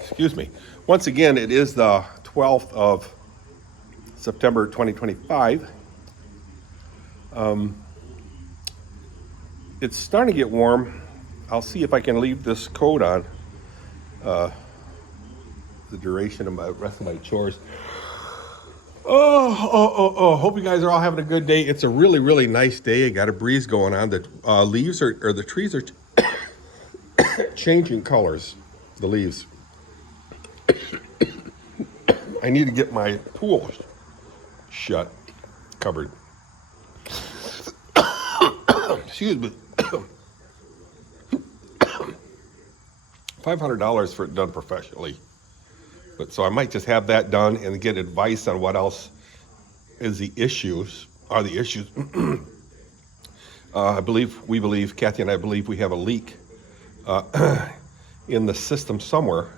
Excuse me. Once again, it is the 12th of September 2025. It's starting to get warm. I'll see if I can leave this coat on the duration of my rest of my chores. Hope you guys are all having a good day. It's a really, really nice day. I got a breeze going on. The leaves or the trees are changing colors. The leaves. I need to get my pool covered. Excuse me. $500 for it done professionally. But so I might just have that done and get advice on what else is the issues. We believe, Kathy and I believe we have a leak in the system somewhere.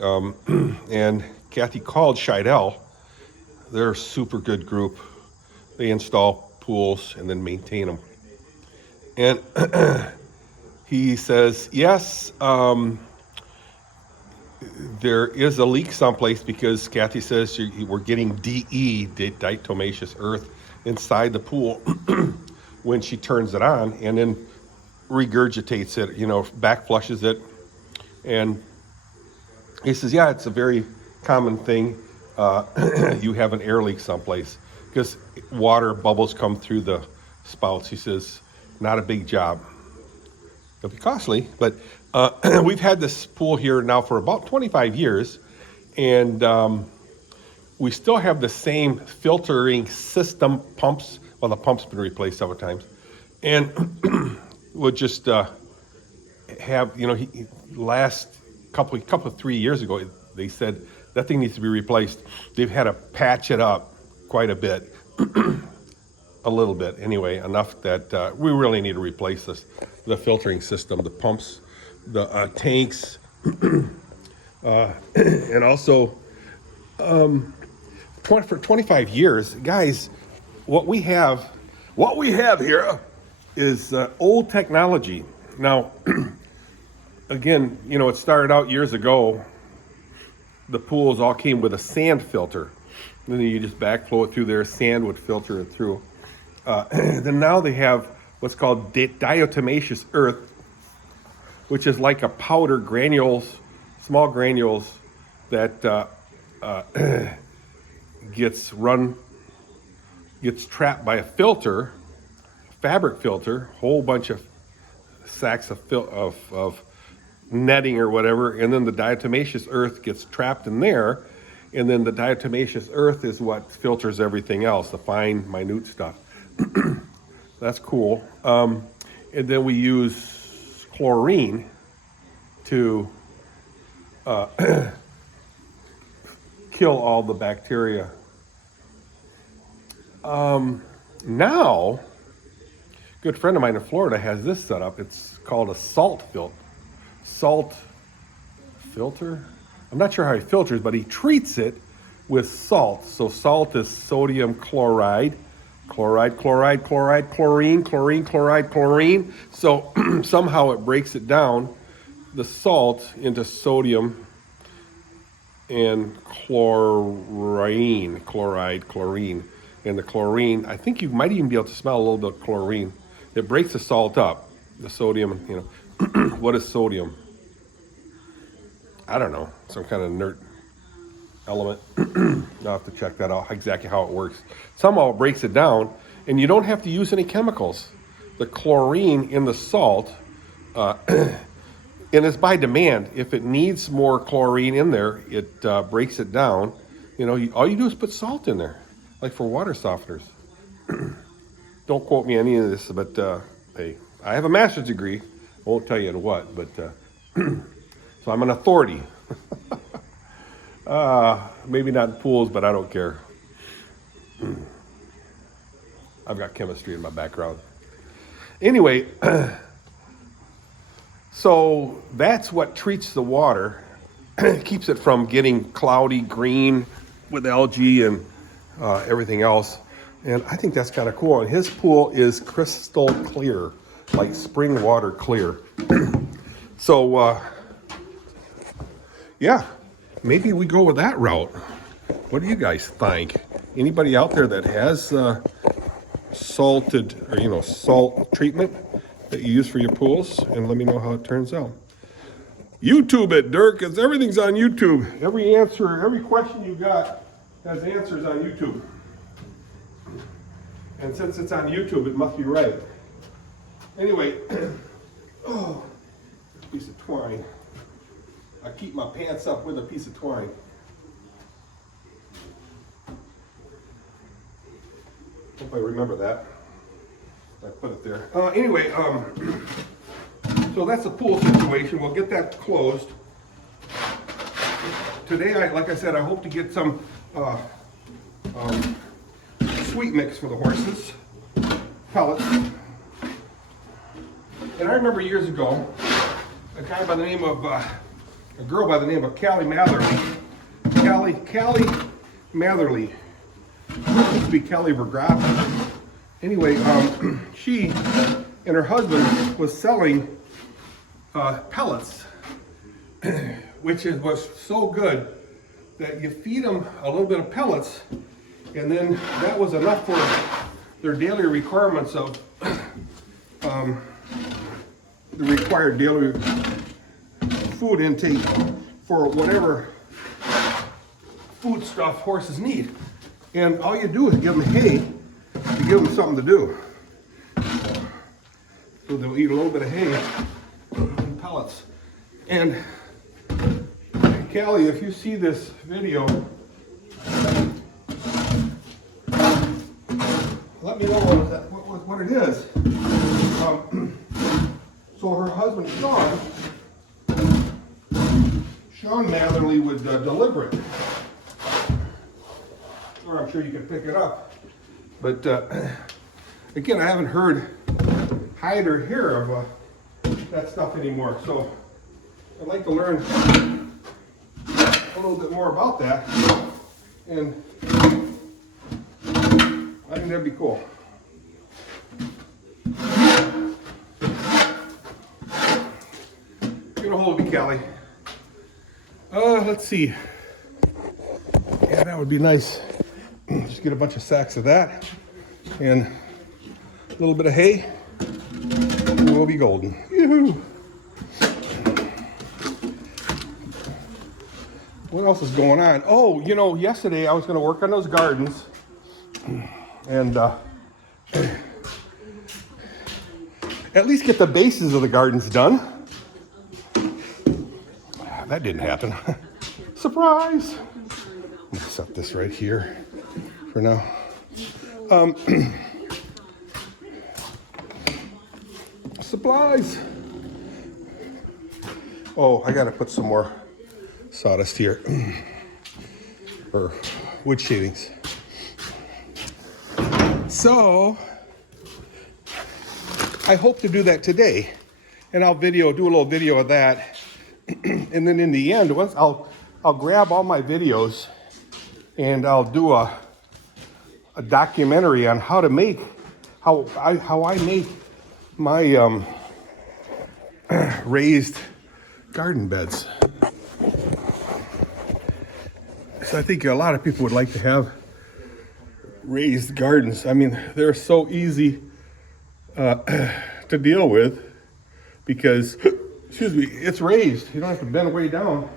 And Kathy called Scheidel. They're a super good group. They install pools and then maintain them. And he says, yes, there is a leak someplace because Kathy says we're getting DE, diatomaceous earth, inside the pool when she turns it on and then regurgitates it, back flushes it. And he says, yeah, it's a very common thing. You have an air leak someplace because water bubbles come through the spouts. He says, not a big job. It'll be costly, but we've had this pool here now for about 25 years, and we still have the same filtering system pumps. Well, the pump's been replaced several times, and we'll just have, last couple of 3 years ago, they said that thing needs to be replaced. They've had to patch it up quite a bit, a little bit anyway, enough that we really need to replace the filtering system, the pumps, the tanks, and also for 25 years, guys, what we have here is old technology. Now, again, it started out years ago. The pools all came with a sand filter. And then you just backflow it through there. Sand would filter it through. Then now they have what's called diatomaceous earth, which is like a powder small granules that gets trapped by a filter, fabric filter, whole bunch of sacks of netting or whatever, and then the diatomaceous earth gets trapped in there, and then the diatomaceous earth is what filters everything else, the fine, minute stuff. That's cool. And then we use chlorine to kill all the bacteria. Now, a good friend of mine in Florida has this set up. It's called a salt filter. I'm not sure how he filters, but he treats it with salt. So salt is sodium chloride. Chlorine. So somehow it breaks it down, the salt, into sodium and chlorine. And the chlorine, I think you might even be able to smell a little bit of chlorine. It breaks the salt up, the sodium, What is sodium? I don't know, some kind of inert element. I'll have to check that out, exactly how it works. Somehow it breaks it down, and you don't have to use any chemicals. The chlorine in the salt, and it's by demand. If it needs more chlorine in there, it breaks it down. All you do is put salt in there, like for water softeners. Don't quote me on any of this, but hey, I have a master's degree. I won't tell you in what, but so I'm an authority. Maybe not in pools, but I don't care. I've got chemistry in my background. Anyway, so that's what treats the water, keeps it from getting cloudy green with algae and everything else. And I think that's kind of cool. And his pool is crystal clear, like spring water clear. So yeah, maybe we go with that route. What do you guys think? Anybody out there that has salted, or salt treatment that you use for your pools? And let me know how it turns out. YouTube it, Dirk, because everything's on YouTube. Every answer, every question you got has answers on YouTube. And since it's on YouTube, it must be right. Anyway, oh, piece of twine. I keep my pants up with a piece of twine. Hope I remember that. I put it there. Anyway, so that's the pool situation. We'll get that closed. Today, like I said, I hope to get some sweet mix for the horses, pellets. And I remember years ago, a girl by the name of Callie Matherly. Callie Matherly. It used to be Kelly Vergraff. Anyway, she and her husband was selling pellets, which was so good that you feed them a little bit of pellets, and then that was enough for their daily requirements of the required daily food intake for whatever food stuff horses need. And all you do is give them hay, you give them something to do. So they'll eat a little bit of hay and pellets. And Callie, if you see this video, let me know what it is. So her husband, Sean Matherly, would deliver it. Or I'm sure you can pick it up. But again, I haven't heard hide or hear of that stuff anymore. So I'd like to learn a little bit more about that. And I think that'd be cool. Get a hold of me, Callie. Let's see. Yeah, that would be nice. Just get a bunch of sacks of that and a little bit of hay, and we'll be golden. Yoo-hoo. What else is going on? Oh, yesterday I was going to work on those gardens, and at least get the bases of the gardens done. That didn't happen. Surprise! Let's set this right here for now. Supplies. Oh, I gotta put some more sawdust here. Or wood shavings. So I hope to do that today. And I'll do a little video of that. And then in the end, I'll grab all my videos and I'll do a documentary on how I make my raised garden beds. So I think a lot of people would like to have raised gardens. I mean, they're so easy to deal with because, excuse me, it's raised. You don't have to bend way down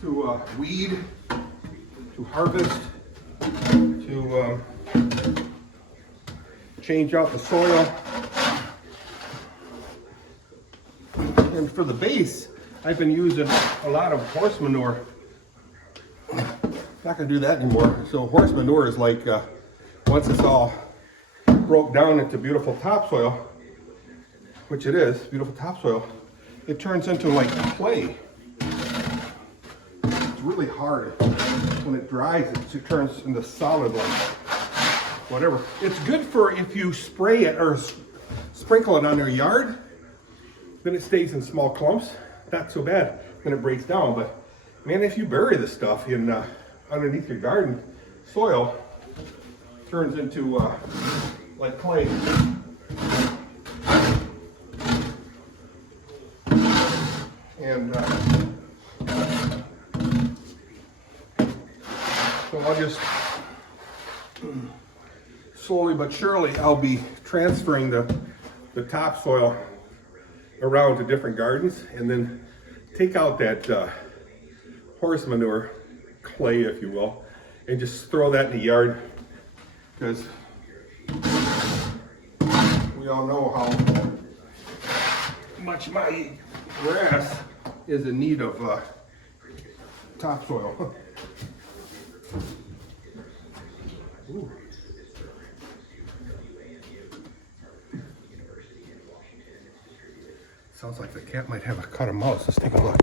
to weed, to harvest, to change out the soil. And for the base, I've been using a lot of horse manure. Not gonna do that anymore. So horse manure is like, once it's all broke down into beautiful topsoil, which it is, beautiful topsoil, it turns into like clay. It's really hard. When it dries, it turns into solid, like whatever. It's good for if you spray it or sprinkle it on your yard, then it stays in small clumps. Not so bad when it breaks down, but man, if you bury this stuff in underneath your garden soil, it turns into like clay. And so I'll just slowly but surely I'll be transferring the topsoil around to different gardens, and then take out that horse manure, clay if you will, and just throw that in the yard, because we all know how much my grass is in need of topsoil. Ooh. Sounds like the cat might have caught a mouse. Let's take a look.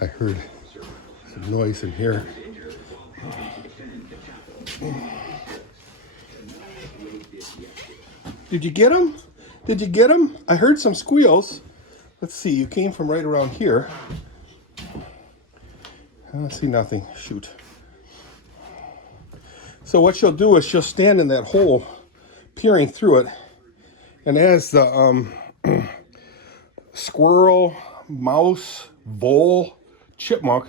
I heard some noise in here. Did you get him? Did you get him? I heard some squeals. Let's see, you came from right around here. I don't see nothing. Shoot. So what she'll do is she'll stand in that hole, peering through it, and as the squirrel, mouse, vole, chipmunk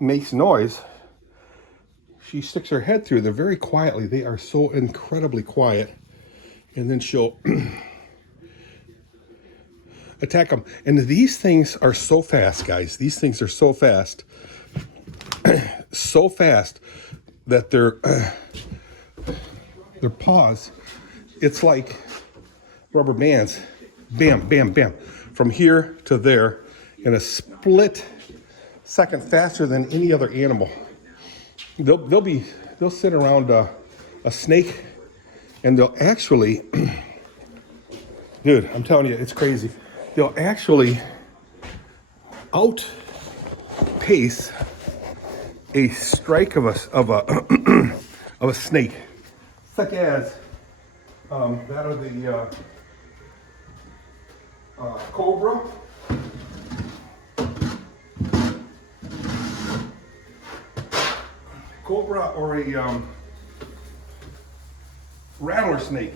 makes noise, she sticks her head through. They're very quietly. They are so incredibly quiet. And then she'll attack them. And these things are so fast, guys. These things are so fast. So fast that their paws, it's like rubber bands. Bam, bam, bam. From here to there in a split second faster than any other animal. They'll sit around a snake, and they'll actually, dude, I'm telling you, it's crazy. They'll actually outpace a strike of a snake, such as that of the cobra. Cobra or a rattler snake.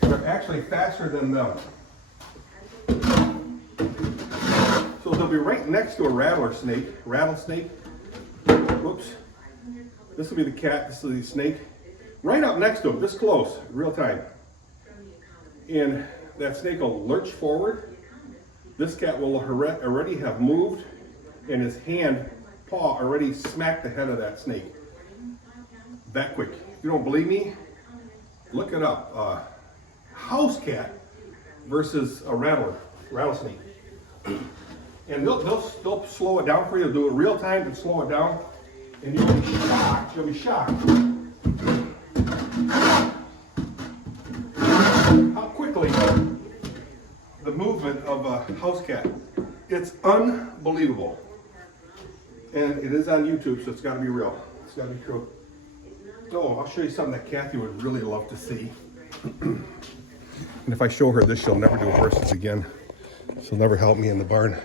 They're actually faster than them. So they'll be right next to a rattlesnake. Whoops. This will be the cat, this will be the snake. Right up next to them, this close, real time. And that snake will lurch forward. This cat will already have moved, and his paw already smacked the head of that snake. That quick. If you don't believe me, look it up. House cat versus a rattlesnake. And they'll slow it down for you. They'll do it real time and slow it down. And you'll be shocked. You'll be shocked how quickly the movement of a house cat. It's unbelievable. And it is on YouTube, so it's got to be real. It's got to be true. Oh, I'll show you something that Kathy would really love to see. And if I show her this, she'll never do horses again. She'll never help me in the barn.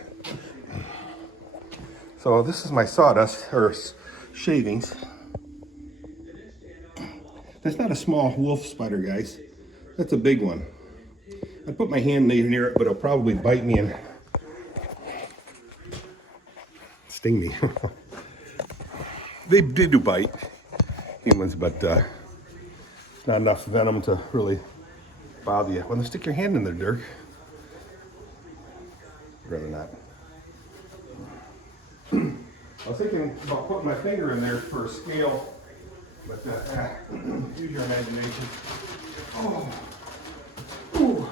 So this is my sawdust, or shavings. That's not a small wolf spider, guys. That's a big one. I put my hand near it, but it'll probably bite me and sting me. They do bite humans, but not enough venom to really bother you. Well, then stick your hand in there, Dirk. I'd rather not. I was thinking about putting my finger in there for a scale, but use your imagination. Oh. Ooh.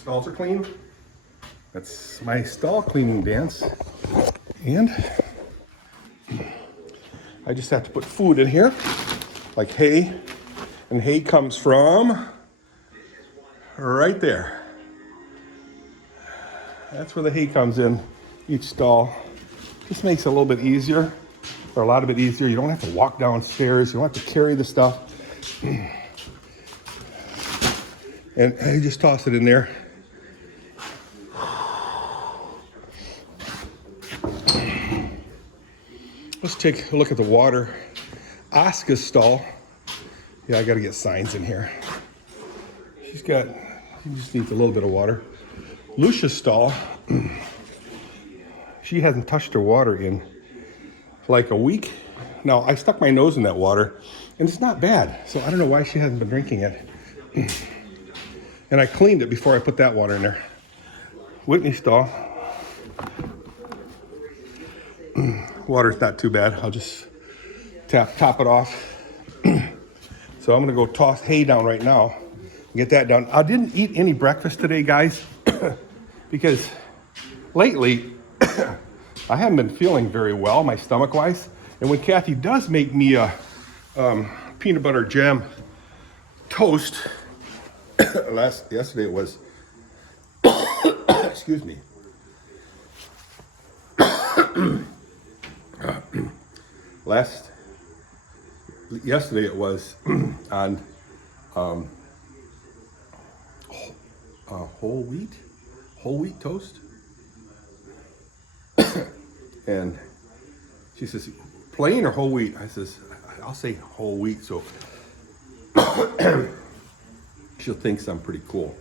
Stalls are clean. That's my stall cleaning dance. And I just have to put food in here, like hay. And hay comes from right there. That's where the hay comes in, each stall. Just makes it a little bit easier, or a lot of it easier. You don't have to walk downstairs. You don't have to carry the stuff. And I just toss it in there. Let's take a look at the water. Asuka's stall. Yeah, I gotta get signs in here. She just needs a little bit of water. Lucia's stall. She hasn't touched her water in like a week. Now, I stuck my nose in that water, and it's not bad. So I don't know why she hasn't been drinking it. And I cleaned it before I put that water in there. Whitney's stall. Water's not too bad. I'll just top it off. So I'm gonna go toss hay down right now. Get that done. I didn't eat any breakfast today, guys, because lately I haven't been feeling very well, my stomach-wise. And when Kathy does make me a peanut butter jam toast, yesterday it was, excuse me. Yesterday it was on whole wheat toast. And she says, plain or whole wheat? I says, I'll say whole wheat, so she'll think I'm pretty cool.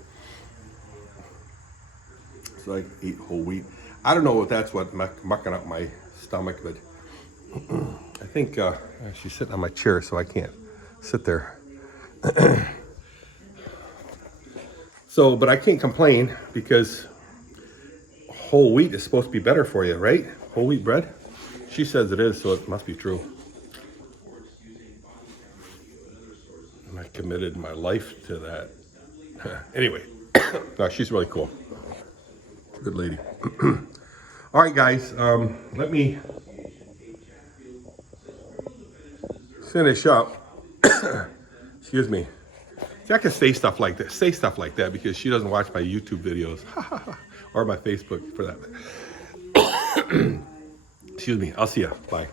So I eat whole wheat. I don't know if that's what mucking up my stomach, but I think she's sitting on my chair, so I can't sit there. So, but I can't complain because whole wheat is supposed to be better for you, right? Whole wheat bread? She says it is, so it must be true. I committed my life to that. Anyway, no, she's really cool. Good lady. All right, guys, let me finish up. Excuse me. See, I can say stuff like this, because she doesn't watch my YouTube videos or my Facebook for that. Excuse me. I'll see ya. Bye.